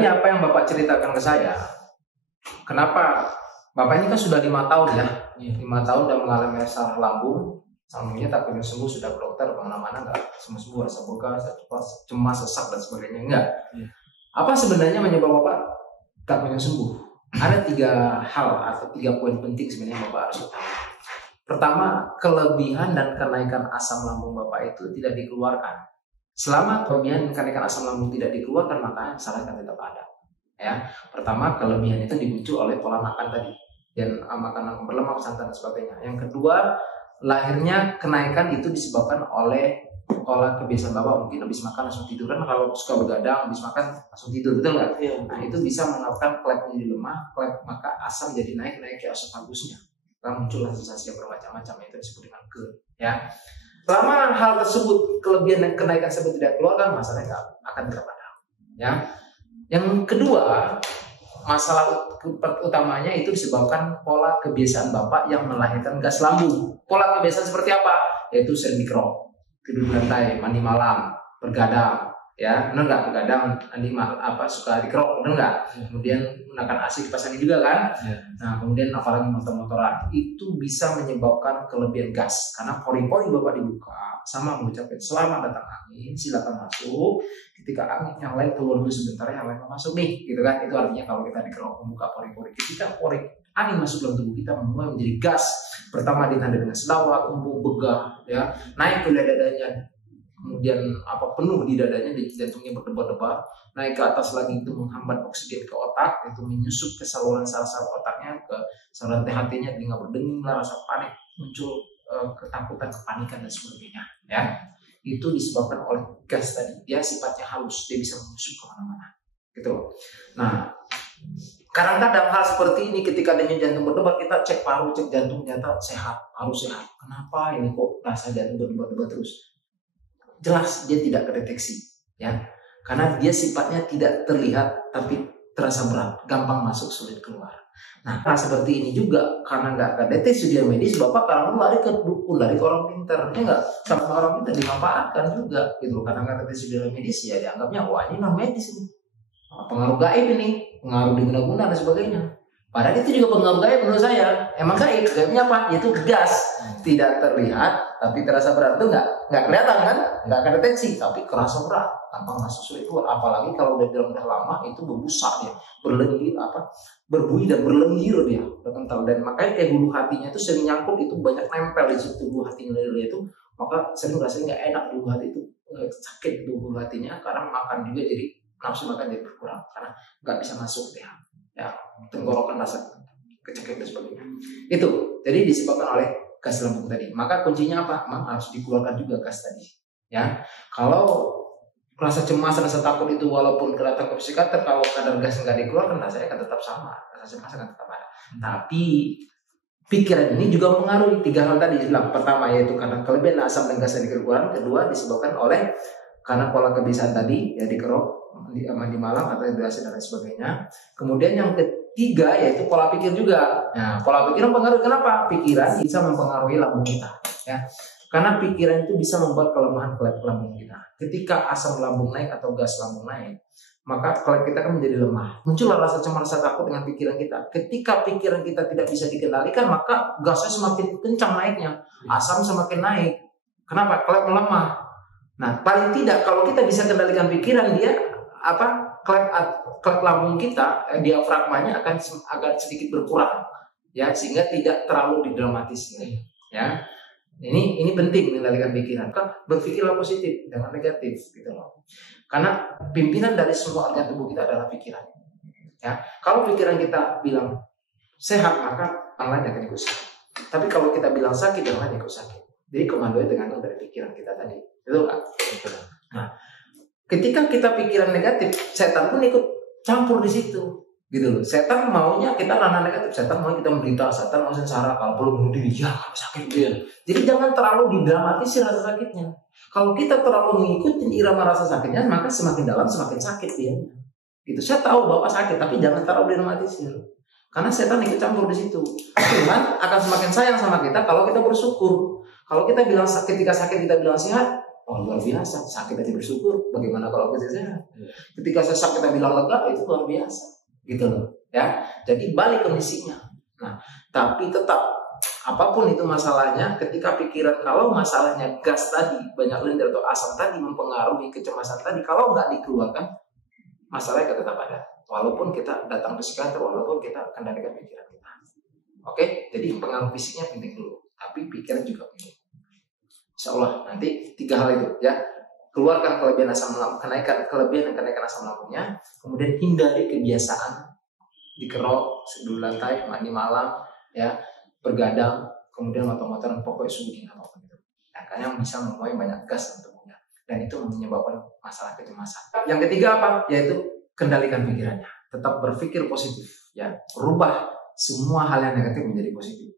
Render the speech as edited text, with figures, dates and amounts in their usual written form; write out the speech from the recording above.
Ini apa yang Bapak ceritakan ke saya? Kenapa Bapak ini kan sudah 5 tahun ya, 5 tahun dan mengalami masalah lambung, lambungnya tak kunjung sembuh, sudah ke dokter kemana-mana nggak sembuh, rasa buka, cemas, sesak dan sebagainya enggak. Apa sebenarnya menyebab Bapak tak kunjung sembuh? Ada 3 hal atau 3 poin penting sebenarnya Bapak harus tahu. Pertama, kelebihan dan kenaikan asam lambung Bapak itu tidak dikeluarkan. Selama kelebihan dan kenaikan asam lambung tidak dikeluarkan, maka masalah akan tetap ada. Ya, pertama kelebihan itu dipicu oleh pola makan tadi dan makanan berlemak, santan dan sebagainya. Yang kedua, lahirnya kenaikan itu disebabkan oleh pola kebiasaan Bapak, mungkin habis makan langsung tidur, kan kalau suka begadang habis makan langsung tidur, betul nggak? Nah, itu bisa menyebabkan klep menjadi lemah, maka asam jadi naik ke esofagusnya, kan muncullah sensasi yang bermacam-macam, itu disebut dengan GERD. Ya, selama hal tersebut, kelebihan dan kenaikan tersebut tidak keluar, kan masalahnya akan tetap ada. Ya. Yang kedua, masalah utamanya itu disebabkan pola kebiasaan Bapak yang melahirkan gas lambung. Pola kebiasaan seperti apa? Yaitu sering mikrop, tidur di lantai, mandi malam, bergadang, ya, benar nggak? Bergadang, suka dikerok, benar nggak? Kemudian menggunakan AC kipas angin juga kan? Nah, kemudian apalagi motor-motoran, itu bisa menyebabkan kelebihan gas karena pori-pori Bapak dibuka sama mengucapkan selamat datang angin, silakan masuk. Ketika angin yang lain keluar dulu sebentar, yang lain masuk nih, gitu kan? Itu artinya kalau kita dikerok membuka pori-pori. Ketika angin masuk dalam tubuh kita mulai menjadi gas. Pertama ditandai dengan sedawa, embung, begah, ya, naik ke dadanya, kemudian penuh di dadanya, di jantungnya berdebar-debar, naik ke atas lagi, itu menghambat oksigen ke otak, itu menyusup ke saluran sel-sel otaknya, ke saluran THT-nya, telinga berdenging, rasa panik, muncul ketakutan, kepanikan dan sebagainya. Ya, itu disebabkan oleh gas tadi. Dia sifatnya halus, dia bisa menyusup kemana-mana. Gitu. Nah, kadang-kadang hal seperti ini ketika denyut jantung berdebar, kita cek paru, cek jantung, ternyata sehat, paru sehat. Kenapa ini kok rasa jantung berdebar-debar terus? Jelas dia tidak kedeteksi, ya, karena dia sifatnya tidak terlihat tapi terasa berat, gampang masuk, sulit keluar. Nah, seperti ini juga karena nggak kedeteksi dia medis, Bapak kadang lari ke dukun, lari ke orang pintar, ya nggak, sama orang pintar dimanfaatkan juga, gitu. Karena nggak kedeteksi dia medis, ya dianggapnya wah ini non medis ini, pengaruh gaib ini, pengaruh diguna-guna dan sebagainya. Padahal itu juga pengaruh gaib menurut saya. Emang gaibnya apa? Itu gas, tidak terlihat tapi terasa berat. Itu nggak kelihatan kan? Nggak kedeteksi tapi kerasa berat, gampang masuk, sulit keluar. Apalagi kalau udah dalam lama itu berbusa dia, berlendir, berbunyi dan berlendir dia, berkental. Dan makanya kayak bulu hatinya itu sering nyangkut, itu banyak nempel di situ bulu hatinya itu, maka sering rasanya nggak enak bulu hati itu, sakit bulu hatinya karena makan juga jadi nafsu makan jadi berkurang karena nggak bisa masuk dia. Ya, tenggorokan rasa kecekik dan sebagainya. Itu jadi disebabkan oleh gas lambung tadi. Maka kuncinya apa? Memang harus dikeluarkan juga gas tadi. Ya, kalau rasa cemas, rasa takut itu walaupun datang ke psikiater, kalau kadar gas nggak dikeluarkan, rasanya akan tetap sama, rasa cemas akan tetap ada. Tapi pikiran ini juga mengaruhi 3 hal tadi bilang. Pertama yaitu karena kelebihan asam dan gas yang dikeluarkan. Kedua disebabkan oleh karena pola kebiasaan tadi, ya dikerok, mandi malam atau dehidrasi dan lain sebagainya. Kemudian yang ketiga yaitu pola pikir juga. Nah, pola pikir mempengaruhi. Kenapa? Pikiran bisa mempengaruhi lambung kita, ya. Karena pikiran itu bisa membuat kelemahan klep lambung kita. Ketika asam lambung naik atau gas lambung naik, maka klep kita kan menjadi lemah. Muncullah rasa cemas, rasa takut dengan pikiran kita. Ketika pikiran kita tidak bisa dikendalikan, maka gasnya semakin kencang naiknya, asam semakin naik. Kenapa? Klep melemah. Nah, paling tidak kalau kita bisa kendalikan pikiran, dia klep lambung kita, diafragmanya akan agak sedikit berkurang, ya, sehingga tidak terlalu didramatis, ya. Ini penting mengendalikan pikiran. Kan berpikirlah positif, jangan negatif, gitu loh. Karena pimpinan dari semua organ tubuh kita adalah pikiran. Ya, kalau pikiran kita bilang sehat, maka yang lain akan ikut sakit. Tapi kalau kita bilang sakit, yang lain ikut sakit. Jadi komandonya tergantung dari pikiran kita tadi. Betul kan? Nah, ketika kita pikiran negatif, setan pun ikut campur di situ, gitu loh. Setan maunya kita ranah negatif, setan mau kita menderita, setan mau sengsara, kalau perlu bunuh diri, ya sakit dia. Jadi jangan terlalu didramatisir rasa sakitnya. Kalau kita terlalu mengikuti irama rasa sakitnya, maka semakin dalam semakin sakit dia. Gitu. Saya tahu Bapak sakit, tapi jangan terlalu didramatisir. Karena setan ikut campur di situ. Tuhan akan semakin sayang sama kita kalau kita bersyukur. Kalau kita bilang ketika sakit kita bilang sehat, oh luar biasa, sakit aja bersyukur, bagaimana kalau kita sehat? Ketika sesak kita bilang lega, itu luar biasa, gitu loh, ya. Jadi balik kondisinya. Nah, tapi tetap apapun itu masalahnya, ketika pikiran kalau masalahnya gas tadi, banyak lendir atau asam tadi mempengaruhi kecemasan tadi, kalau nggak dikeluarkan, masalahnya tetap ada. Walaupun kita datang ke psikiater, walaupun kita kendalikan pikiran kita. Oke, jadi pengaruh fisiknya penting dulu, tapi pikiran juga penting. Insya Allah nanti 3 hal itu ya. Keluarkan kelebihan asam lambung, kenaikan kelebihan dan kenaikan asam lambungnya, kemudian hindari kebiasaan dikerok, duduk lantai, mandi malam, ya, bergadang, kemudian motor-motoran, pokoknya subuh apapun itu. Nah, karena yang bisa membuat banyak gas dalam tubuhnya, dan itu menyebabkan masalah kecemasan. Yang ketiga apa? Yaitu kendalikan pikirannya, tetap berpikir positif, ya, rubah semua hal yang negatif menjadi positif.